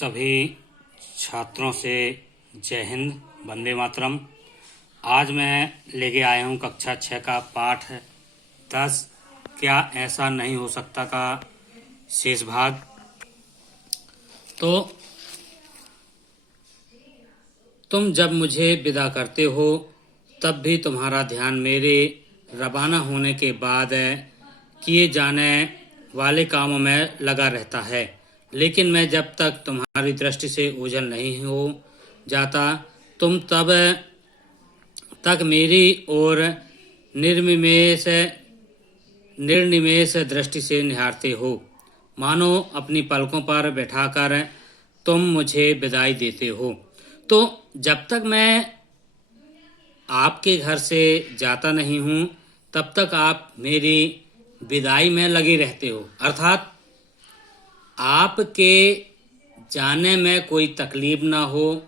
सभी छात्रों से जय हिंद, वंदे मातरम। आज मैं लेके आया हूँ कक्षा 6 का पाठ 10 क्या ऐसा नहीं हो सकता का शेष भाग। तो तुम जब मुझे विदा करते हो तब भी तुम्हारा ध्यान मेरे रवाना होने के बाद किए जाने वाले कामों में लगा रहता है, लेकिन मैं जब तक तुम्हारी दृष्टि से ओझल नहीं हो जाता तुम तब तक मेरी ओर निर्निमेष दृष्टि से निहारते हो, मानो अपनी पलकों पर बैठाकर तुम मुझे विदाई देते हो। तो जब तक मैं आपके घर से जाता नहीं हूँ तब तक आप मेरी विदाई में लगे रहते हो, अर्थात आपके जाने में कोई तकलीफ ना हो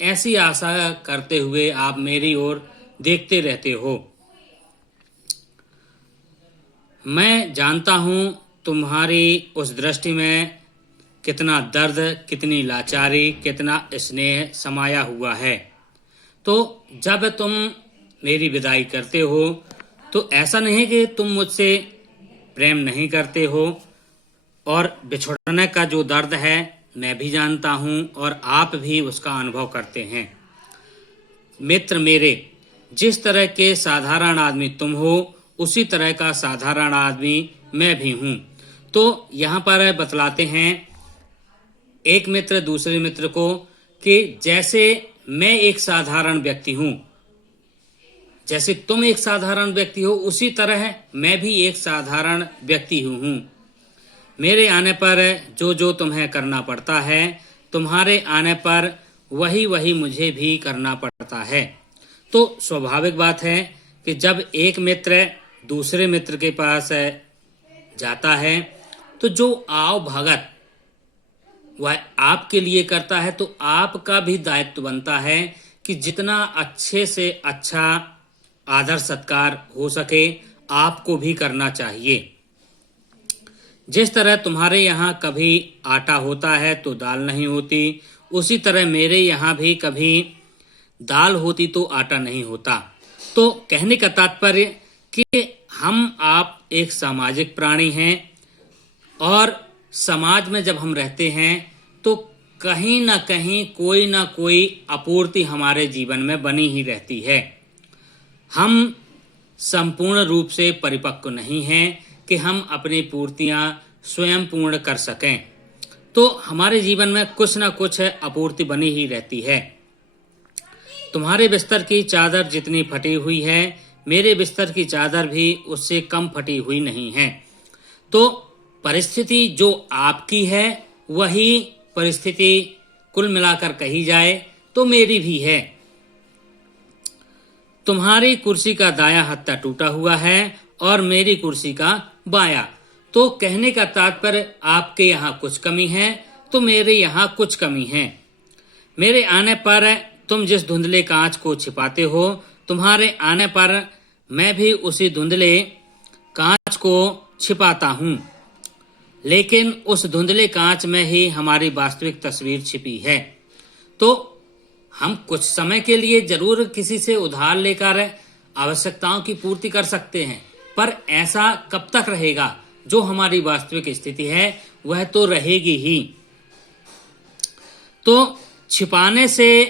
ऐसी आशा करते हुए आप मेरी ओर देखते रहते हो। मैं जानता हूँ तुम्हारी उस दृष्टि में कितना दर्द, कितनी लाचारी, कितना स्नेह समाया हुआ है। तो जब तुम मेरी विदाई करते हो तो ऐसा नहीं कि तुम मुझसे प्रेम नहीं करते हो, और बिछड़ने का जो दर्द है मैं भी जानता हूँ और आप भी उसका अनुभव करते हैं। मित्र मेरे, जिस तरह के साधारण आदमी तुम हो उसी तरह का साधारण आदमी मैं भी हूँ। तो यहाँ पर बतलाते हैं एक मित्र दूसरे मित्र को कि जैसे मैं एक साधारण व्यक्ति हूँ, जैसे तुम एक साधारण व्यक्ति हो उसी तरह मैं भी एक साधारण व्यक्ति हूँ। मेरे आने पर जो जो तुम्हें करना पड़ता है तुम्हारे आने पर वही वही मुझे भी करना पड़ता है। तो स्वाभाविक बात है कि जब एक मित्र दूसरे मित्र के पास जाता है तो जो आओ भगत वह आपके लिए करता है, तो आपका भी दायित्व बनता है कि जितना अच्छे से अच्छा आदर सत्कार हो सके आपको भी करना चाहिए। जिस तरह तुम्हारे यहाँ कभी आटा होता है तो दाल नहीं होती, उसी तरह मेरे यहाँ भी कभी दाल होती तो आटा नहीं होता। तो कहने का तात्पर्य कि हम आप एक सामाजिक प्राणी हैं और समाज में जब हम रहते हैं तो कहीं ना कहीं कोई ना कोई आपूर्ति हमारे जीवन में बनी ही रहती है। हम संपूर्ण रूप से परिपक्व नहीं हैं कि हम अपनी पूर्तियां स्वयं पूर्ण कर सकें, तो हमारे जीवन में कुछ न कुछ आपूर्ति बनी ही रहती है। तुम्हारे बिस्तर की चादर जितनी फटी हुई है मेरे बिस्तर की चादर भी उससे कम फटी हुई नहीं है। तो परिस्थिति जो आपकी है वही परिस्थिति कुल मिलाकर कही जाए तो मेरी भी है। तुम्हारी कुर्सी का दायां हत्था टूटा हुआ है और मेरी कुर्सी का बायां। तो कहने का तात्पर्य आपके यहाँ कुछ कमी है तो मेरे यहाँ कुछ कमी है। मेरे आने पर तुम जिस धुंधले कांच को छिपाते हो तुम्हारे आने पर मैं भी उसी धुंधले कांच को छिपाता हूँ, लेकिन उस धुंधले कांच में ही हमारी वास्तविक तस्वीर छिपी है। तो हम कुछ समय के लिए जरूर किसी से उधार लेकर आवश्यकताओं की पूर्ति कर सकते हैं, पर ऐसा कब तक रहेगा? जो हमारी वास्तविक स्थिति है वह तो रहेगी ही। तो छिपाने से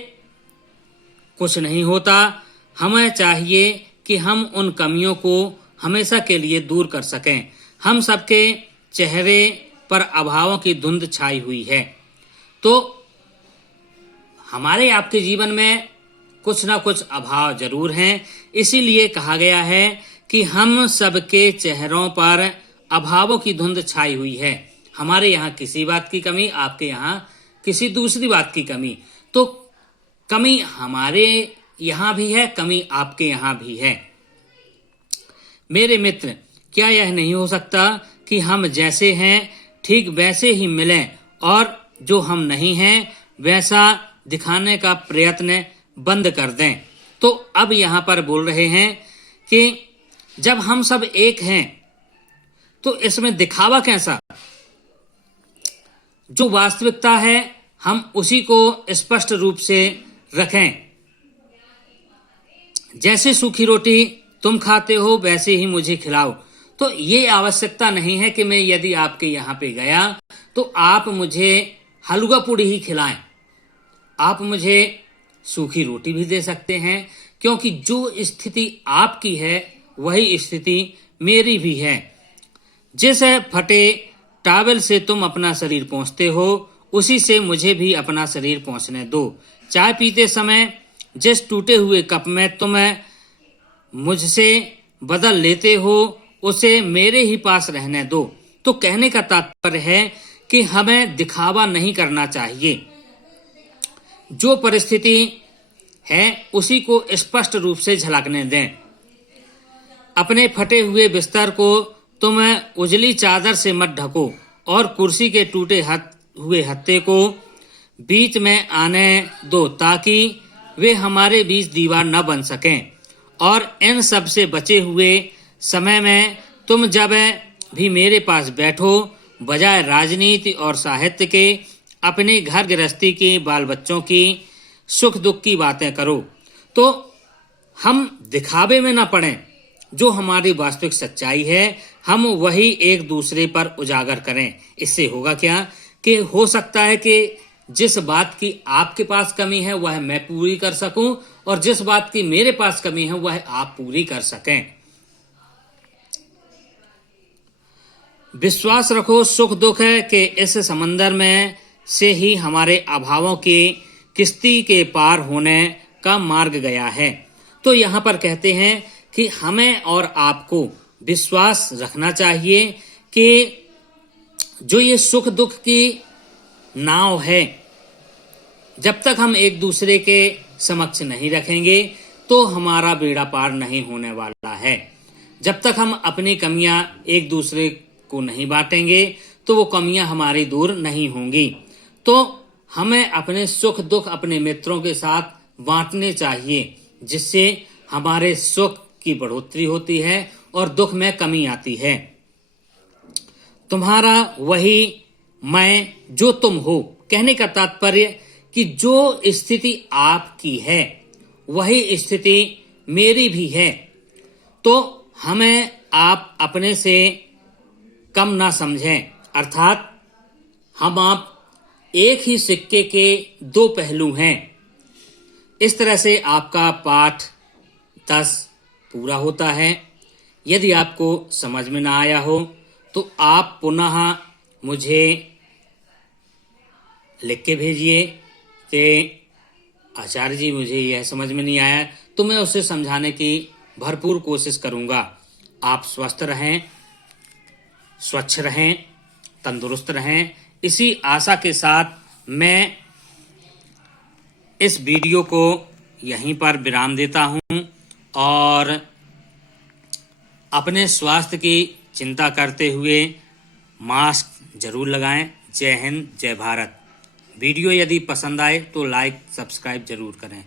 कुछ नहीं होता, हमें चाहिए कि हम उन कमियों को हमेशा के लिए दूर कर सकें। हम सबके चेहरे पर अभावों की धुंध छाई हुई है, तो हमारे आपके जीवन में कुछ ना कुछ अभाव जरूर हैं। इसीलिए कहा गया है कि हम सबके चेहरों पर अभावों की धुंध छाई हुई है। हमारे यहाँ किसी बात की कमी, आपके यहाँ किसी दूसरी बात की कमी। तो कमी हमारे यहाँ भी है, कमी आपके यहाँ भी है। मेरे मित्र, क्या यह नहीं हो सकता कि हम जैसे हैं ठीक वैसे ही मिलें और जो हम नहीं हैं वैसा दिखाने का प्रयत्न बंद कर दें? तो अब यहाँ पर बोल रहे हैं कि जब हम सब एक हैं तो इसमें दिखावा कैसा? जो वास्तविकता है हम उसी को स्पष्ट रूप से रखें। जैसे सूखी रोटी तुम खाते हो वैसे ही मुझे खिलाओ। तो ये आवश्यकता नहीं है कि मैं यदि आपके यहाँ पे गया तो आप मुझे हलवा पूड़ी ही खिलाएं। आप मुझे सूखी रोटी भी दे सकते हैं, क्योंकि जो स्थिति आपकी है वही स्थिति मेरी भी है। जिस फटे टॉवल से तुम अपना शरीर पोंछते हो उसी से मुझे भी अपना शरीर पोंछने दो। चाय पीते समय जिस टूटे हुए कप में तुम मुझसे बदल लेते हो उसे मेरे ही पास रहने दो। तो कहने का तात्पर्य है कि हमें दिखावा नहीं करना चाहिए। जो परिस्थिति है उसी को स्पष्ट रूप से झलकने दें। अपने फटे हुए बिस्तर को तुम उजली चादर से मत ढको और कुर्सी के टूटे हुए हत्थे को बीच में आने दो, ताकि वे हमारे बीच दीवार न बन सकें। और इन सब से बचे हुए समय में तुम जब भी मेरे पास बैठो, बजाय राजनीति और साहित्य के अपने घर गृहस्थी के बाल बच्चों की सुख दुख की बातें करो। तो हम दिखावे में न पड़ें। जो हमारी वास्तविक सच्चाई है हम वही एक दूसरे पर उजागर करें। इससे होगा क्या कि हो सकता है कि जिस बात की आपके पास कमी है वह मैं पूरी कर सकूं और जिस बात की मेरे पास कमी है वह आप पूरी कर सकें। विश्वास रखो, सुख दुख है कि इस समंदर में से ही हमारे अभावों की किश्ती के पार होने का मार्ग गया है। तो यहाँ पर कहते हैं कि हमें और आपको विश्वास रखना चाहिए कि जो ये सुख दुख की नाव है, जब तक हम एक दूसरे के समक्ष नहीं रखेंगे तो हमारा बेड़ा पार नहीं होने वाला है। जब तक हम अपनी कमियां एक दूसरे को नहीं बांटेंगे तो वो कमियां हमारी दूर नहीं होंगी। तो हमें अपने सुख दुख अपने मित्रों के साथ बांटने चाहिए, जिससे हमारे सुख की बढ़ोतरी होती है और दुख में कमी आती है। तुम्हारा वही मैं जो तुम हो, कहने का तात्पर्य कि जो स्थिति आपकी है वही स्थिति मेरी भी है। तो हमें आप अपने से कम ना समझें, अर्थात हम आप एक ही सिक्के के दो पहलू हैं। इस तरह से आपका पाठ 10 पूरा होता है। यदि आपको समझ में ना आया हो तो आप पुनः मुझे लिख के भेजिए कि आचार्य जी मुझे यह समझ में नहीं आया, तो मैं उसे समझाने की भरपूर कोशिश करूंगा। आप स्वस्थ रहें, स्वच्छ रहें, तंदुरुस्त रहें। इसी आशा के साथ मैं इस वीडियो को यहीं पर विराम देता हूं और अपने स्वास्थ्य की चिंता करते हुए मास्क जरूर लगाएं। जय हिंद, जय भारत। वीडियो यदि पसंद आए तो लाइक सब्सक्राइब जरूर करें।